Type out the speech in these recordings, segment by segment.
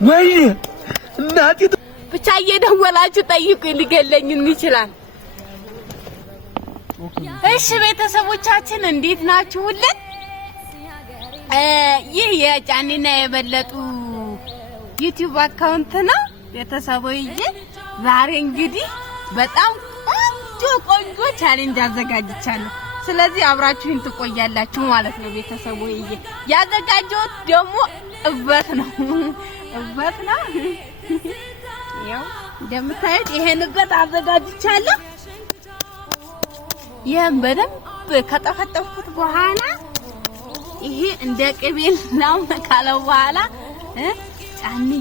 ወይ እናቴ ብቻ እየደወላችሁ ጠይቁኝ ሊገለኝም ይችላል። እሺ ቤተሰቦቻችን እንዴት ናችሁልን? ይህ የጫኒና የበለጡ ዩቲዩብ አካውንት ነው ቤተሰቦዬ። ዛሬ እንግዲህ በጣም ቆንጆ ቻሌንጅ አዘጋጅቻለሁ። ስለዚህ አብራችሁን ትቆያላችሁ ማለት ነው ቤተሰቦዬ። ያዘጋጀሁት ደግሞ እበት ነው። ያው እንደምታዩት ይሄን እበት አዘጋጅቻለሁ። ይሄን በደንብ ከጠፈጠፍኩት በኋላ ይሄ እንደ ቅቤ ነው ካለው በኋላ ጫንዬ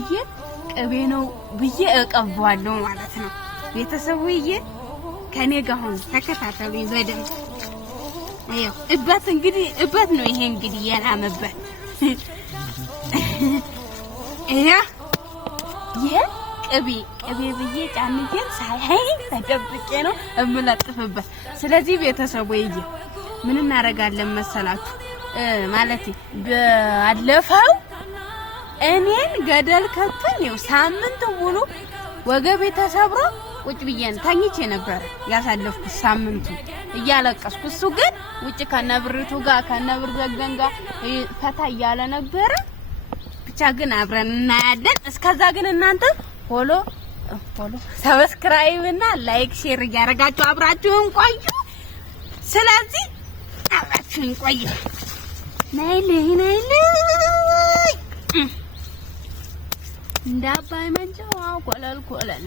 ቅቤ ነው ብዬ እቀባዋለሁ ማለት ነው ቤተሰቦዬ። ከኔ ጋር ሆኖ ተከታተሉኝ በደንብ። አየው እበት እንግዲህ እበት ነው ይሄ እንግዲህ የላመበት ይሄ ቅቤ ብዬ ጫንዬን ሳይ ተደብቄ ነው እምለጥፍበት። ስለዚህ ቤተሰቦዬ ምን እናደርጋለን መሰላችሁ? ማለት ባለፈው እኔን ገደል ከተን ነው ሳምንት ሙሉ ወገቤ ተሰብሮ ቁጭ ብዬን ተኝቼ ነበር ያሳለፍኩት ሳምንቱ እያለቀስኩ። እሱ ግን ውጭ ከነብርቱ ጋር ከነብር ዘገን ጋር ፈታ እያለ ነበር። ብቻ ግን አብረን እናያለን። እስከዛ ግን እናንተ ፎሎ ሰብስክራይብ እና ላይክ ሼር እያደረጋችሁ አብራችሁን ቆዩ። ስለዚህ አብራችሁን ቆዩ። ነይልኝ እንዳባይ መንጫው ኮለል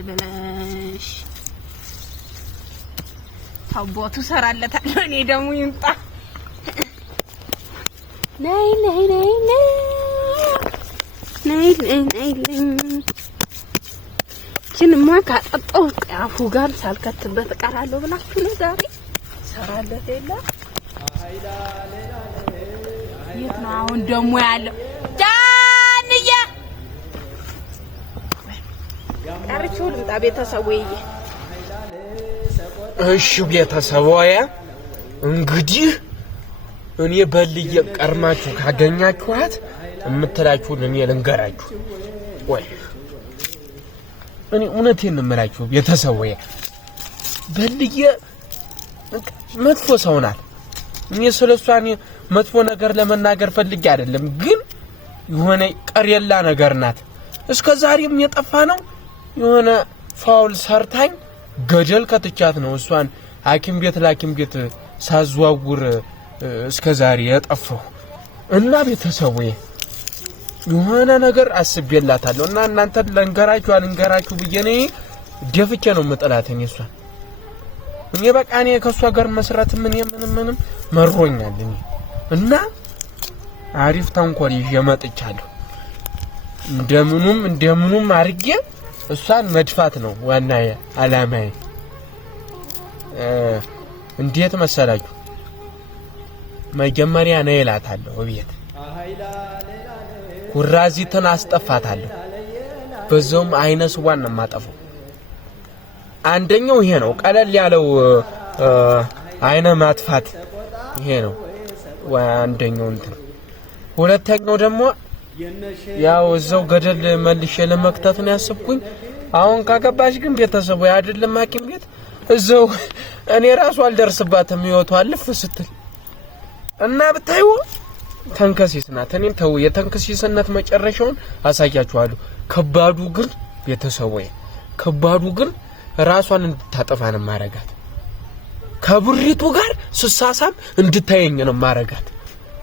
ብለሽ ታቦቱ ሰራለታለሁ። እኔ ደግሞ ይምጣ። ነይ ችንማ ካጠጣው አፉ ጋር ሳልከትበት እቀራለሁ ብላችሁ ነው ዛሬ ሰራለት የለ። የት ነው አሁን ደግሞ ያለው? ጃንዬ ቀርቹ ልምጣ ቤተሰቦዬ። እሺ ቤተሰቦዬ እንግዲህ እኔ በልዬ ቀርማችሁ ካገኛችኋት እምትላችሁን እኔ ልንገራችሁ። ወይ እኔ እውነቴን ነው የምላችሁ ቤተሰቦዬ፣ በልዬ መጥፎ ሰው ናት። እኔ ስለሷ መጥፎ ነገር ለመናገር ፈልጌ አይደለም፣ ግን የሆነ ቀርየላ ነገር ናት። እስከ ዛሬም የጠፋ ነው የሆነ ፋውል ሰርታኝ ገደል ከትቻት ነው እሷን ሐኪም ቤት ሳዝዋውር እስከ ዛሬ የጠፋው። እና ቤተሰቦዬ የሆነ ነገር አስቤላታለሁ እና እናንተ ለንገራችሁ ብዬ ነው ደፍቼ ነው የምጥላት እሷን። እኔ በቃ እኔ ከሷ ጋር መስራት ምንም መሮኛል እኔ እና አሪፍ ተንኮል ይዤ መጥቻለሁ። እንደምኑም አርጌ እሷን መድፋት ነው ዋና አላማዬ። እንዴት መሰላችሁ? መጀመሪያ ነው እላታለሁ ቤት ኩራዚትን አስጠፋታለሁ። በዛውም አይነ ስዋን ነው የማጠፋው። አንደኛው ይሄ ነው ቀለል ያለው አይነ ማጥፋት ይሄ ነው አንደኛው እንትን። ሁለተኛው ደግሞ ያው እዛው ገደል መልሼ ለመክተት ነው ያሰብኩኝ። አሁን ካገባሽ ግን ቤተሰቡ አይደለም ሐኪም ቤት እዛው እኔ ራሱ አልደርስባትም ህይወቷ አልፍ ስትል እና ብታዩ ተንከሲስ ናት። እኔም ተው የተንከሲስነት መጨረሻውን አሳያችኋለሁ። ከባዱ ግን ቤተሰቦዬ ራሷን እንድታጠፋ ነው ማረጋት። ከብሪቱ ጋር ስሳሳም እንድታየኝ ነው ማረጋት።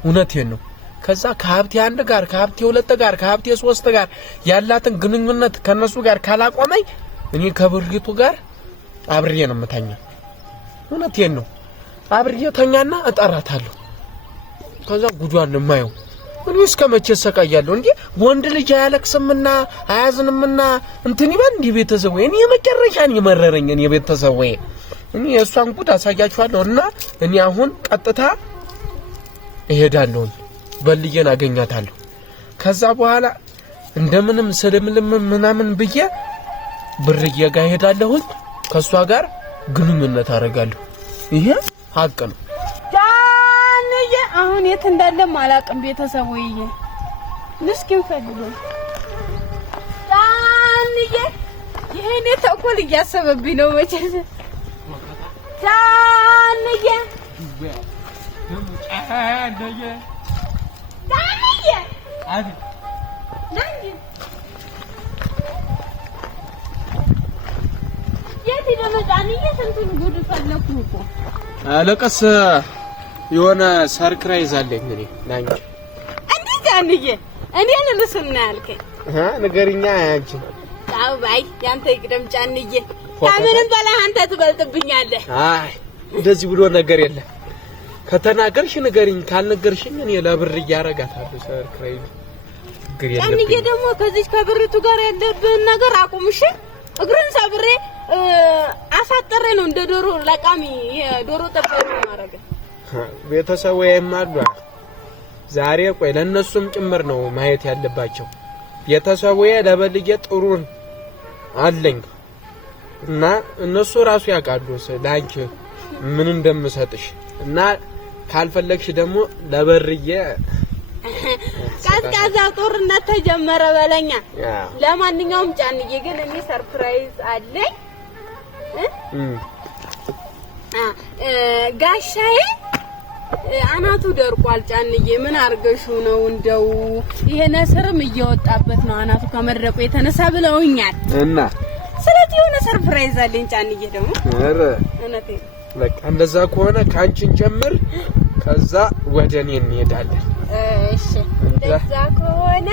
እውነቴን ነው። ከዛ ከሀብቴ አንድ ጋር ከሀብቴ ሁለት ጋር ከሀብቴ ሶስት ጋር ያላትን ግንኙነት ከነሱ ጋር ካላቆመኝ እኔ ከብሪቱ ጋር አብሬ ነው የምተኛ። እውነቴን ነው። አብሬ ተኛና እጠራታለሁ። ከዛ ጉዷን ነው የማየው። እኔ እስከመቼ ሰቃያለሁ እንዴ? ወንድ ልጅ አያለቅስምና አያዝንምና እንትን ይበል እንዴ ቤተሰቡ? እኔ የመጨረሻን የመረረኝ እኔ ቤተሰቡ እኔ እሷን ጉድ አሳያችኋለሁ። እና እኔ አሁን ቀጥታ እሄዳለሁ፣ በልዬን አገኛታለሁ። ከዛ በኋላ እንደምንም ስለምልም ምናምን ብዬ ብርዬ ጋር እሄዳለሁ፣ ከሷ ጋር ግንኙነት አደርጋለሁ። ይሄ ሀቅ ነው። ጃንዬ አሁን የት እንዳለ ማላቅም ቤተሰቡ ይዬ ምስኪን ፈልጎ ጫንዬ ይሄኔ ተንኮል እያሰበብኝ ነው መቼም ጫንዬ አለቀስ የሆነ ሰርፕራይዝ አለኝ እኔ ናንቺ እንዴ ጫንዬ እኔን ልስና ያልከኝ ንገሪኛ አንቺ ታው ባይ ያንተ ይቅደም ጫንዬ ታምንም በላይ አንተ ትበልጥብኛለህ አይ እንደዚህ ብሎ ነገር የለም ከተናገርሽ ንገሪኝ ካልነገርሽኝ እኔ ለብር ያረጋታለሁ ሰርፕራይዝ ግር የለም ጫንዬ ደግሞ ከዚህ ከብርቱ ጋር ያለብን ነገር አቁምሽ እግርን ሰብሬ አሳጥሬ ነው እንደ ዶሮ ለቃሚ ዶሮ ተፈሩ ማረገ ቤተሰቡ የማሉ ዛሬ ቆይ ለነሱም ጭምር ነው ማየት ያለባቸው ቤተሰቡ ለበልዬ ጥሩን አለኝ እና እነሱ ራሱ ያውቃሉ ላንቺ ምን እንደምሰጥሽ እና ካልፈለግሽ ደግሞ ለበርዬ ቀዝቃዛ ጦርነት ተጀመረ በለኛ ለማንኛውም ጫንዬ ግን እኔ ሰርፕራይዝ አለኝ ጋሻዬ አናቱ ደርቋል ጫንዬ ምን አርገሹ ነው እንደው ይሄ ነስርም እየወጣበት ነው አናቱ ከመድረቁ የተነሳ ብለውኛል እና ስለዚህ የሆነ ሰርፕራይዝ አለኝ ጫንዬ ደግሞ ኧረ እነቴ በቃ እንደዛ ከሆነ ካንቺን ጀምር ከዛ ወደኔ እንሄዳለን እሺ እንደዛ ከሆነ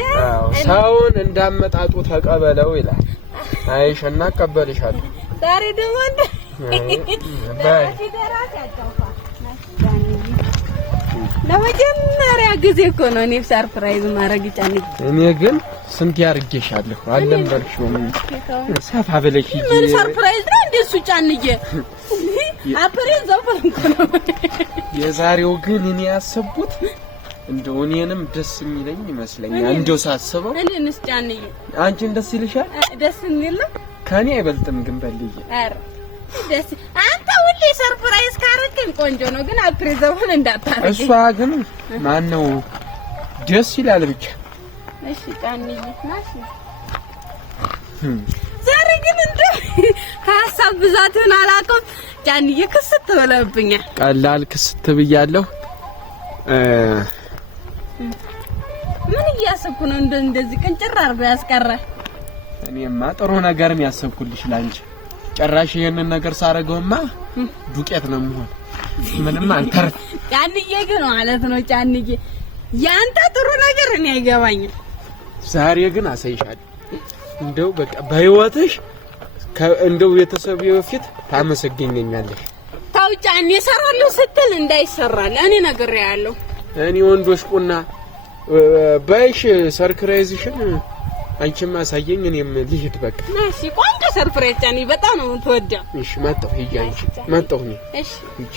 ሰውን እንዳመጣጡ ተቀበለው ይላል አይሽና ቀበልሻለሁ ዛሬ ደግሞ ባይ ለመጀመሪያ ጊዜ እኮ ነው እኔ ሰርፕራይዝ ማድረግ ጫንዬ እኔ ግን ስንት ያርጌሻለሁ አልለምበርሽውም ሰፋ ብለሽ ምን ሰርፕራይዝ ነው እንደሱ ጫንዬ አፕሪል ዘፈንኩ ነው የዛሬው ግን እኔ ያሰብኩት እንደው እኔንም ደስ የሚለኝ ይመስለኛል እንደው ሳስበው እኔንስ ጫንዬ አንቺን ደስ ይልሻል ደስ የሚል ከኔ አይበልጥም ግን በልዬ አረ ደስ አንተ ሁሌ ሰርፕራይዝ ካረከኝ ቆንጆ ነው ግን አፕሪል ዘፈን እንዳታረግ እሷ ግን ማን ነው ደስ ይላል ብቻ እሺ ጫንዬ ናሽ ዛሬ ግን እንደው ከሀሳብ ብዛትን አላውቅም ጫንዬ ክስት ብለብኛል ቀላል ክስት ብያለሁ ምን እያሰብኩ ነው እንደዚህ ቅንጭር አርጎ ያስቀረ እኔማ ጥሩ ነገርም ያሰብኩልሽ ላንቺ ጭራሽ ይሄንን ነገር ሳረገውማ ዱቄት ነው የሚሆን ምንም አንተርፍ ጫንዬ ግን ማለት ነው ጫንዬ ያንተ ጥሩ ነገር እኔ አይገባኝም ዛሬ ግን አሳይሻለሁ እንደው በቃ በህይወትሽ እንደው ቤተሰብ በፊት ታመሰግኘኛለሽ ታው ጫን ይሰራሉ ስትል እንዳይሰራል እኔ ነገር ያለው እኔ ወንዶሽ ቁና ባይሽ ሰርፕራይዝሽን አንቺማ አሳየኝ እኔም ልሂድ በቃ እሺ ቆንጆ ሰርፕራይዝ ጫኒ በጣም ነው ተወደው እሺ መጣሁ ሂጂ አንቺ መጣሁ እኔ እሺ ሂጂ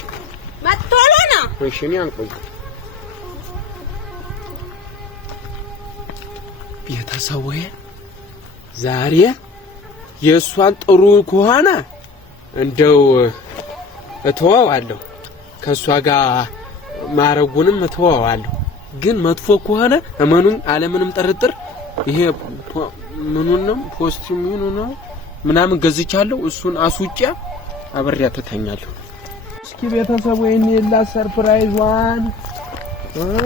መጣሁና እሺ እኔ አንቆይ ቤተሰቡ ዛሬ የእሷን ጥሩ ከሆነ እንደው እተዋዋለሁ ከእሷ ጋር ማረጉንም እተዋዋለሁ ግን መጥፎ ከሆነ እመኑን አለምንም ጥርጥር ይሄ ምኑን ነው ፖስቲሙን ነው ምናምን ገዝቻለሁ እሱን አስውጫ አብሬያ ተተኛለሁ እስኪ ቤተሰቡ የኔላ ሰርፕራይዝ ዋን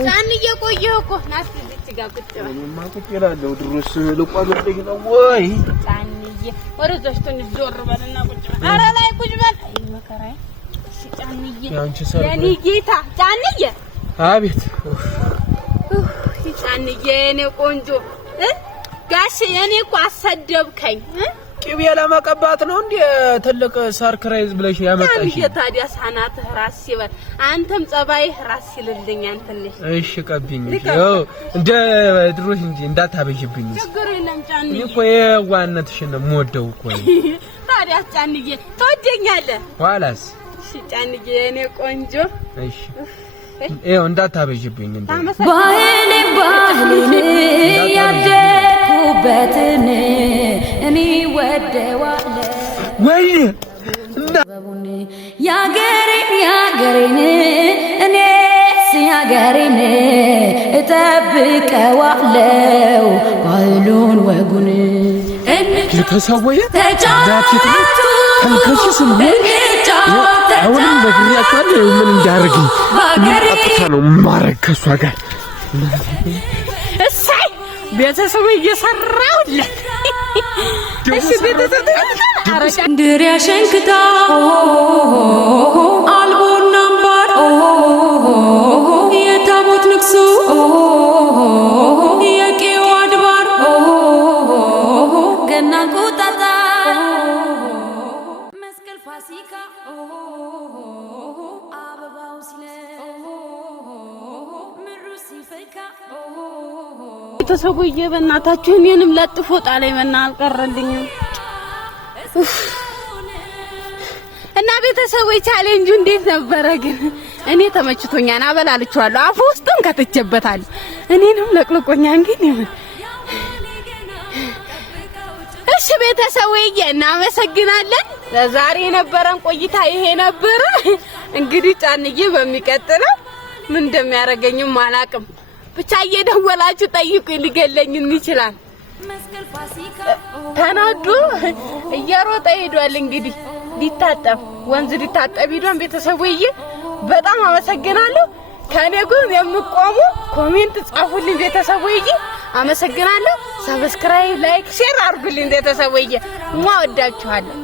ጫንዬ ቆየሁ እኮ ናስ ልጅ ጋር ቁጭ በል እኔማ ቁጭ እላለሁ ድሮስ ልቋምልኝ ነው ወይ ጫንዬ ወረዛሽ ትንሽ ዞር በልና ቁጭ በል ኧረ ላይ ቁጭ በል አይ መከራዬ እሺ ጫንዬ ያንቺ ሰርፕራይዝ የኔ ጌታ ጫንዬ አቤት ጫንዬ የኔ ቆንጆ ጋሽ የኔ እኮ አሰደብከኝ ቅቤ ለመቀባት ነው እንዴ ትልቅ ሰርፕራይዝ ብለሽ ያመጣሽ ታዲያ ሳናትህ ራስ ይበል አንተም ጸባይህ ራስ ይልልኝ አንተልሽ እሺ ቀብኝ ያው እንደ ድሮሽ እንጂ እንዳታበዥብኝ ችግር የለም ጫንዬ እኮ የዋነትሽን ነው የምወደው እኮ ታዲያ ጫንዬ ትወደኛለህ ኋላስ እሺ ጫንዬ የኔ ቆንጆ እሺ ይኸው እንዳታበዥብኝ እንዴ ባህሌን ያደኩበትን እኔ ወደዋለሁ ወይ ያገሬን እኔስ ያገሬን እጠብቀዋለሁ ባህሉን ወጉን የተሰወየ ዳቲት ተንከሽስ አሁንም በግሪያቸው ምን እንዳርግ አጥታ ነው ማረግ ከሷ ጋር እሳይ ቤተሰብ እየሰራውለት እሺ ቤተሰብ አረጋ ድሪያ ሸንክታ አልቦና አምባር የታቦት ንግሱ የቄው አድባር ገና ቁጣጣ መስቀል ፋሲካ አበባው ሲለ ምሩ ሲፈካ ቤተሰቡዬ በእናታችሁ እኔንም ለጥፎ ጣለኝ መና አልቀረልኝም እና ቤተሰቦች ቻሌንጁ እንዴት ነበረ ግን እኔ ተመችቶኛል አበላልቻለሁ አፉ ውስጥም ከተቸበታል እኔንም ለቅልቆኛል ግን ይሁን እሺ ቤተሰቦዬ እናመሰግናለን ለዛሬ የነበረን ቆይታ ይሄ ነበር እንግዲህ ጫንዬ በሚቀጥለው ምን እንደሚያረገኝም አላቅም ብቻ እየደወላችሁ ጠይቁኝ ሊገለኝም ይችላል ተናዱ እየሮጠ ሄዷል እንግዲህ ሊታጠብ ወንዝ ሊታጠብ ሄዷል ቤተሰቦዬ በጣም አመሰግናለሁ ከኔ ጋር የምትቆሙ ኮሜንት ጻፉልኝ ቤተሰቦዬ አመሰግናለሁ ሰብስክራይብ ላይክ ሼር አድርጉልኝ ቤተሰቦዬ ወዳችኋለሁ